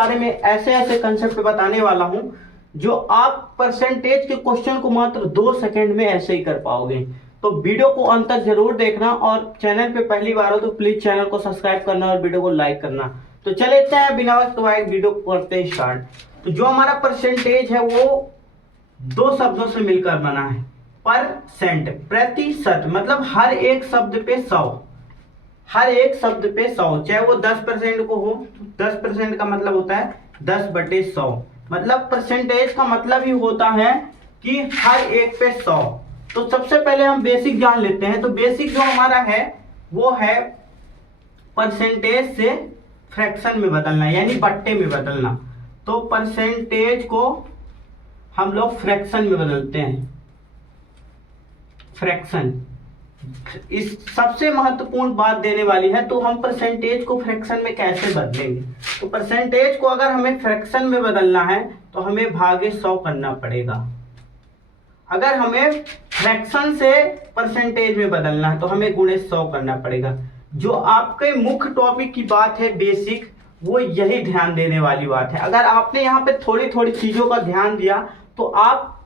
बारे में ऐसे ऐसे कंसेप्ट बताने वाला हूं जो आप परसेंटेज के क्वेश्चन को मात्र 2 सेकंड में ऐसे ही कर पाओगे। तो वीडियो को अंत तक जरूर देखना और चैनल पे पहली बार हो तो प्लीज चैनल को सब्सक्राइब करना और वीडियो को लाइक करना। तो चले इतना है, बिना वक्त गवाए वीडियो को करते हैं स्टार्ट। तो जो हमारा परसेंटेज है वो 2 शब्दों से मिलकर बना है। परसेंट प्रतिशत, मतलब हर एक शब्द पे 100, हर एक शब्द पे 100, चाहे वो 10% को हो। 10% का मतलब होता है 10/100, मतलब परसेंटेज का मतलब ही होता है कि हर एक पे 100। तो सबसे पहले हम बेसिक जान लेते हैं। तो बेसिक जो हमारा है वो है परसेंटेज से फ्रैक्शन में बदलना, यानी बट्टे में बदलना। तो परसेंटेज को हम लोग फ्रैक्शन में बदलते हैं, फ्रैक्शन। इस सबसे महत्वपूर्ण बात देने वाली है। तो हम परसेंटेज को फ्रैक्शन में कैसे बदलेंगे? तो परसेंटेज को अगर हमें फ्रैक्शन में बदलना है तो हमें भागे 100 करना पड़ेगा। अगर हमें फ्रैक्शन से परसेंटेज में बदलना है तो हमें गुणे 100 करना पड़ेगा। जो आपके मुख्य टॉपिक की बात है बेसिक, वो यही ध्यान देने वाली बात है। अगर आपने यहाँ पे थोड़ी थोड़ी चीजों का ध्यान दिया तो आप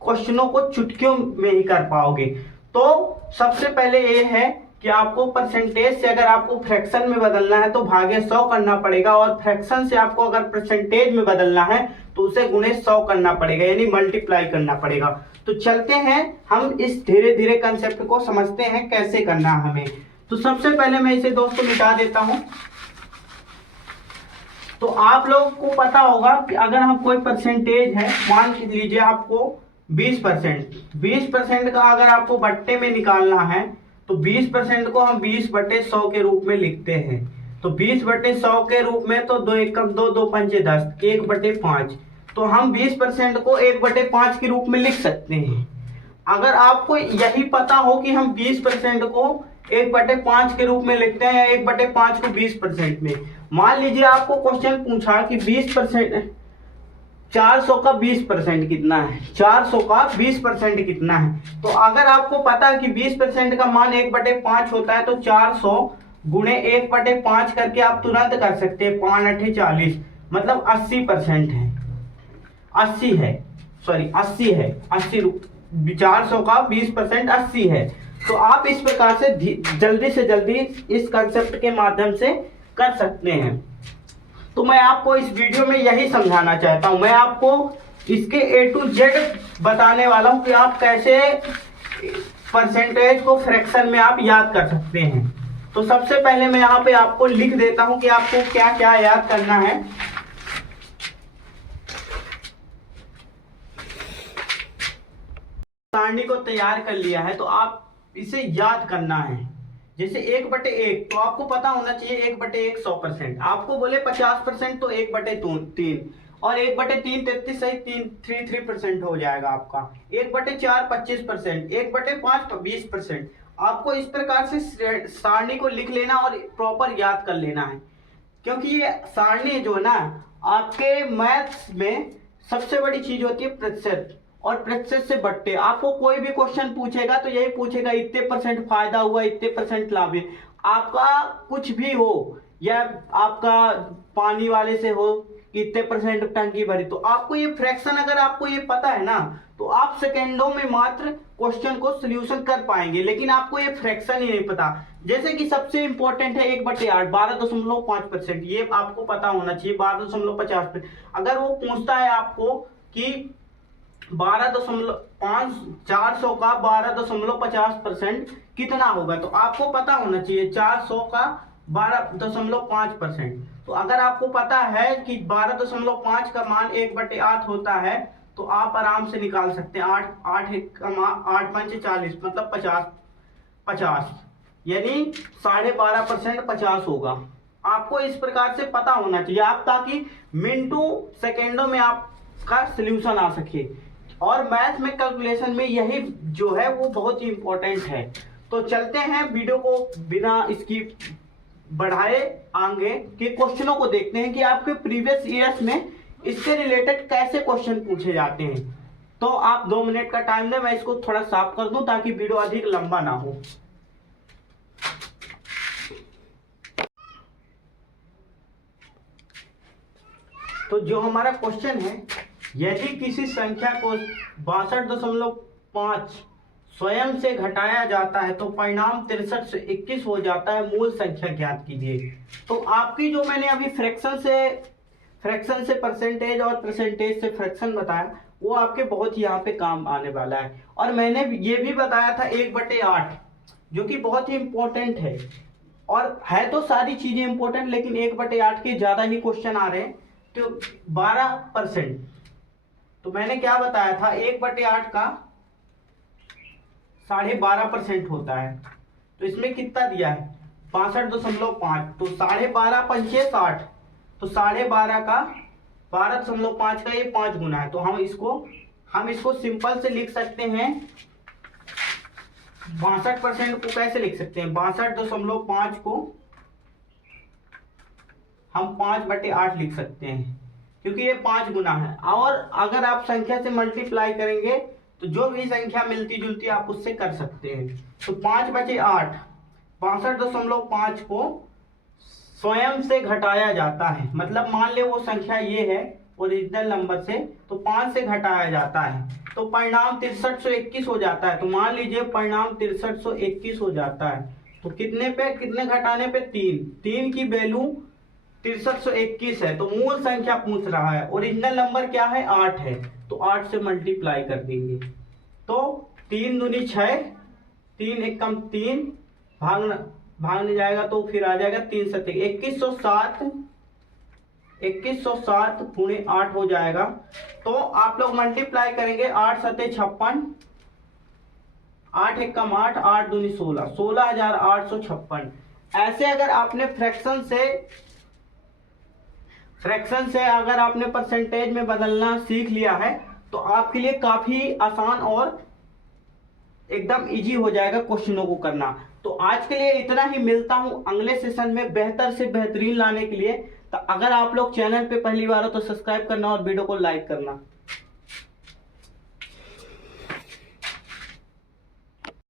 क्वेश्चनों को चुटकियों में ही कर पाओगे। तो सबसे पहले ये है कि आपको परसेंटेज से अगर आपको फ्रैक्शन में बदलना है तो भागे 100 करना पड़ेगा, और फ्रैक्शन से आपको अगर परसेंटेज में बदलना है तो उसे गुणे 100 करना पड़ेगा, यानी मल्टीप्लाई करना पड़ेगा। तो चलते हैं हम इस धीरे धीरे कंसेप्ट को समझते हैं कैसे करना है हमें। तो सबसे पहले मैं इसे दोस्तों मिटा देता हूं। तो आप लोगों को पता होगा कि अगर हम कोई परसेंटेज है, मान लीजिए आपको 20%, 20% का अगर आपको बट्टे में निकालना है तो 20% को हम 20/100 के रूप में लिखते हैं। तो 20/100 के रूप में तो 2 एकम 2, 2 पंचे 10, 1/5। तो हम 20% को 1/5 के रूप में लिख सकते हैं। अगर आपको यही पता हो कि हम 20% को 1/5 के रूप में लिखते हैं या 1/5 को 20% में, मान लीजिए आपको क्वेश्चन पूछा कि 20%, 400 का 20% कितना है, 400 का 20% कितना है। तो अगर आपको पता है कि 20% का मान 1/5 होता है तो 400 गुणे 1/5 करके आप तुरंत कर सकते हैं। 5×8 = 40, मतलब 80% है, 80 है, सॉरी 80 है, 80। 400 का 20% 80 है। तो आप इस प्रकार से जल्दी से जल्दी इस कंसेप्ट के माध्यम से कर सकते हैं। तो मैं आपको इस वीडियो में यही समझाना चाहता हूं। मैं आपको इसके A to Z बताने वाला हूं कि आप कैसे परसेंटेज को फ्रैक्शन में आप याद कर सकते हैं। तो सबसे पहले मैं यहाँ पे आपको लिख देता हूं कि आपको क्या क्या याद करना है। सारणी को तैयार कर लिया है तो आप इसे याद करना है। जैसे 1/1 तो आपको पता होना चाहिए 1/1 100%। आपको बोले 50% तो 1/3, और 1/3 33 सही 3% हो जाएगा आपका। 1/4 25%, 1/5 20%। आपको इस प्रकार से सारणी को लिख लेना और प्रॉपर याद कर लेना है, क्योंकि ये सारणी जो है ना आपके मैथ्स में सबसे बड़ी चीज होती है प्रतिशत, और प्रतिशत से बट्टे। आपको कोई भी क्वेश्चन पूछेगा तो यही पूछेगा इतने % फायदा हुआ, इतने % लाभ है। आपका कुछ भी हो, या आपका पानी वाले से हो कि इतने % टंकी भरी, तो आपको ये फ्रैक्शन अगर आपको ये पता है ना तो आप सेकेंडों में मात्र क्वेश्चन को सोल्यूशन कर पाएंगे। लेकिन आपको ये फ्रैक्शन ही नहीं पता। जैसे कि सबसे इंपॉर्टेंट है 1/8 12.5%, ये आपको पता होना चाहिए 12.50%। अगर वो पूछता है आपको कि 12.5 400 का 12.50% कितना होगा, तो आपको पता होना चाहिए 400 का 12.5%। तो अगर आपको पता है कि 12.5 का मान 1/8 होता है तो आप आराम से निकाल सकते हैं। 8 पंचे 40, मतलब 50, यानी 12.5% 50 होगा। आपको इस प्रकार से पता होना चाहिए आप, ताकि मिनटों सेकेंडों में आपका सलूशन आ सके। और मैथ में कैलकुलेशन में यही जो है वो बहुत ही इंपॉर्टेंट है। तो चलते हैं वीडियो को बिना इसकी बढ़ाए आगे के क्वेश्चनों को देखते हैं कि आपके प्रीवियस ईयर्स में इससे रिलेटेड कैसे क्वेश्चन पूछे जाते हैं। तो आप 2 मिनट का टाइम दें, मैं इसको थोड़ा साफ कर दूं ताकि वीडियो अधिक लंबा ना हो। तो जो हमारा क्वेश्चन है, यदि किसी संख्या को 62.5 स्वयं से घटाया जाता है तो परिणाम 6321 हो जाता है, मूल संख्या ज्ञात कीजिए। तो आपकी जो मैंने अभी फ्रैक्शन से परसेंटेज और परसेंटेज से फ्रैक्शन बताया, वो आपके बहुत यहाँ पे काम आने वाला है। और मैंने ये भी बताया था 1/8, जो कि बहुत ही इंपॉर्टेंट है। और है तो सारी चीजें इंपॉर्टेंट, लेकिन 1/8 के ज्यादा ही क्वेश्चन आ रहे हैं। तो 12%, तो मैंने क्या बताया था, 1/8 का 12.5% होता है। तो इसमें कितना दिया है, 62.5, तो 12.5 पंचे 60, तो 12.5 का 12.5 का ये 5 गुना है। तो हम इसको सिंपल से लिख सकते हैं, 62% को कैसे लिख सकते हैं, 62.5 को हम 5/8 लिख सकते हैं, क्योंकि ये 5 गुना है। और अगर आप संख्या से मल्टीप्लाई करेंगे तो जो भी संख्या मिलती जुलती आप उससे कर सकते हैं। तो 5/8, 62.5 को स्वयं से घटाया जाता है, मतलब मान ले वो संख्या ये है ओरिजिनल नंबर से, तो 5 से घटाया जाता है, तो परिणाम 6321 हो जाता है। तो मान लीजिए परिणाम 6321 हो जाता है, तो कितने घटाने पे, 3 की वैल्यू 6321 है। तो मूल संख्या पूछ रहा है, ओरिजिनल नंबर क्या है, 8 है, तो 8 से मल्टीप्लाई कर देंगे। तो 3 दूनी 6, 3 एकम 3, भागने जाएगा तो फिर आ जाएगा 3 7 2107 गुणे 8 हो जाएगा। तो आप लोग मल्टीप्लाई करेंगे, 8 7 56, 8 एकम 8, 8 दूनी 16, 16,856। ऐसे अगर आपने फ्रैक्शन से अगर आपने परसेंटेज में बदलना सीख लिया है तो आपके लिए काफी आसान और एकदम इजी हो जाएगा क्वेश्चनों को करना। तो आज के लिए इतना ही, मिलता हूं अगले सेशन में बेहतर से बेहतरीन लाने के लिए। तो अगर आप लोग चैनल पे पहली बार हो तो सब्सक्राइब करना और वीडियो को लाइक करना।